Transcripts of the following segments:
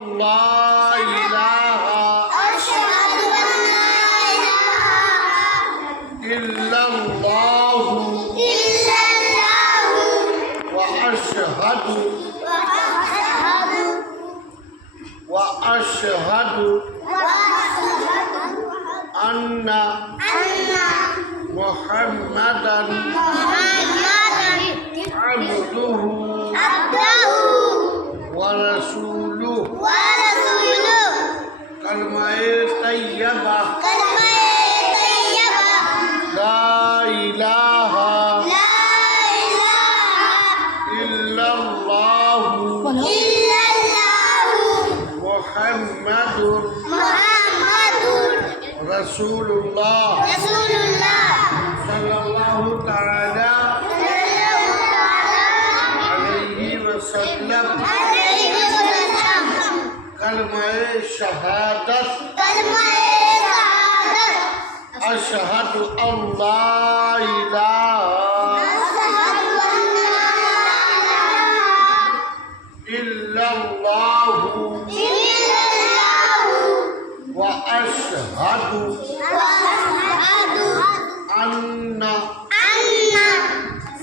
لا إله إلا الله وأشهد أن محمدا عبده ورسوله كلمة طيبة لا إله إلا الله محمد رسول الله صلى الله تعالى عليه وسلم كلمة شهادة أشهد أن لا إله إلا الله وأشهد أن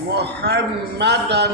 محمدا